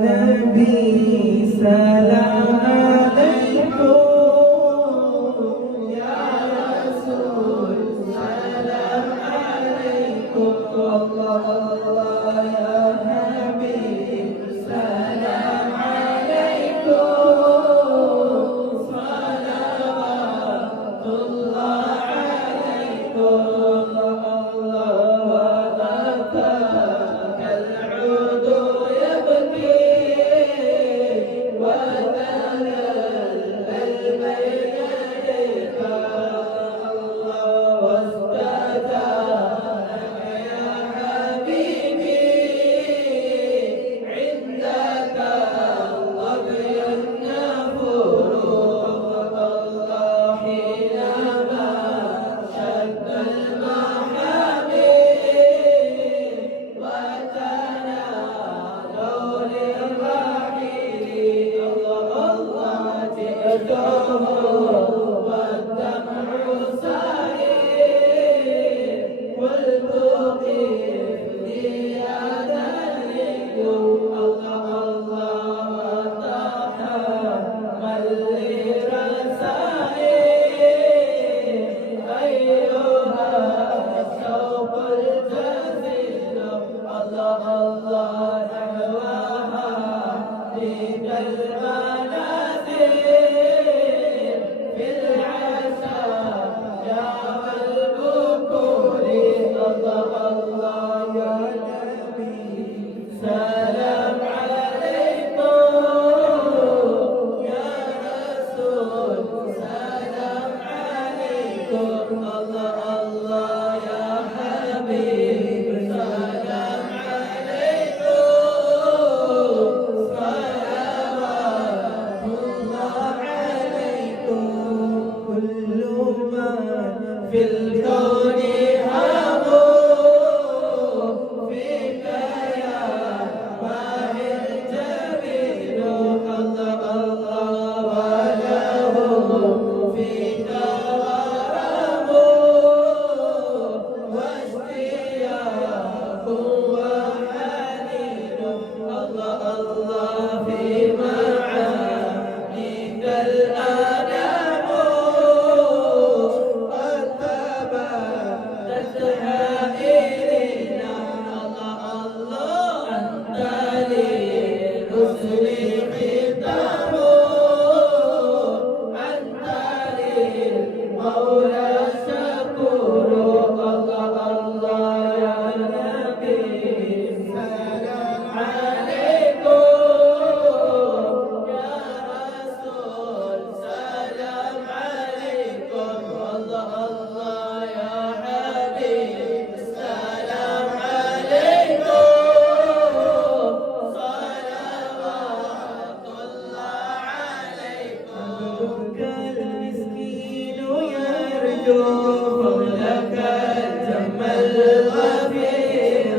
نبي سلام عليكم يا رسول سلام عليكم الله الله يا حبيب سلام عليكم صلوات الله عليكم الله وأتاك العود يبكي وتلا الله الله في معانيك الآلام قد ثبتت حائرنا الله الله أنت للرسل ختام أنت للمولى شكور الله الله يا نبي سلام عليكم يا رسول سلام عليكم الله الله يا حبيب سلام عليكم صلوات الله عليكم عبدك المسكين يرجو فضلك الجم الغفير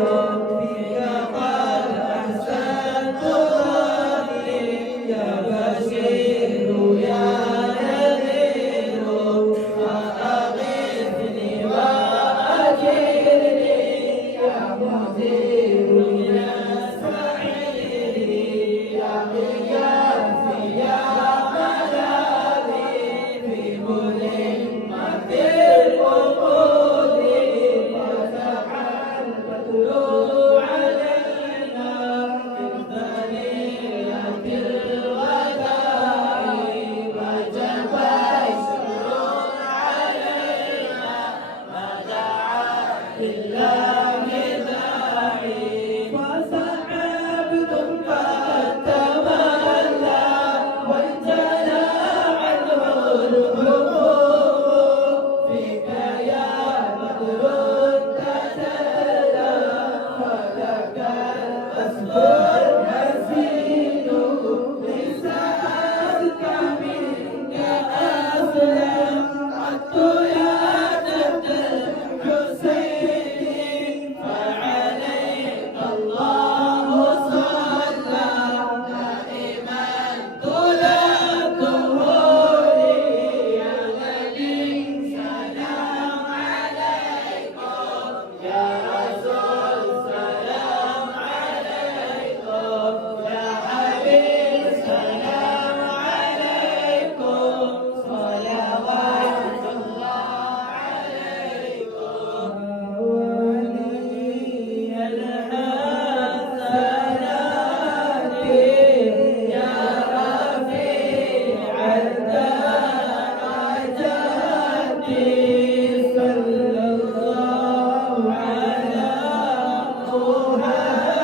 فيك قد أحسنت ظني يا بشير يا نذير فأغثني وأجرني يا مجير من السعير يا غياثي يا ملاذي في ملمة القبول فتح البدر علينا من ثنية الوداع وجب السرور علينا ما دعا لله داعي وسحبت قد تولى وانجلى عنه الهموم فيك يا بدر تجلى فلك القصد الحسين ليس أزكى منك أسلم قدت يا جد الحسين فعليك الله صلى دائما طول الدهور يا غني سلام عليكم يا رسول سلام عليكم يا حبيب سلام عليكم صلوات الله عليكم ولي الحسنات يا رفيع الدرجات صلى الله على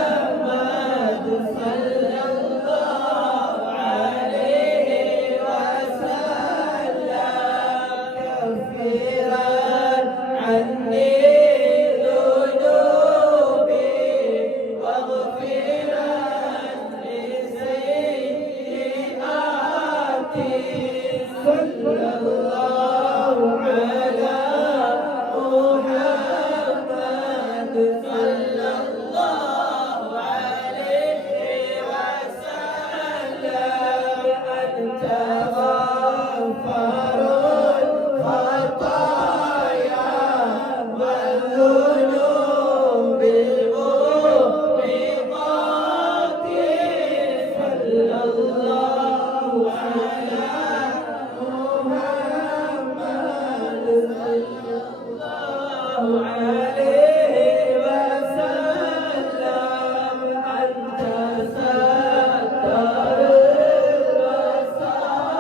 محمد صلى الله عليه وسلم كفرا عني ذنوبي واغفرا لسيئاتي صلى الله على محمد صلى الله عليه وسلم أنت غفار الخطايا والذنوب الموبقات صلى الله على محمد صلى الله عليه وسلم أنت ستار الوسائل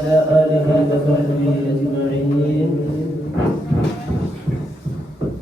وعلى آله وصحبه أجمعين.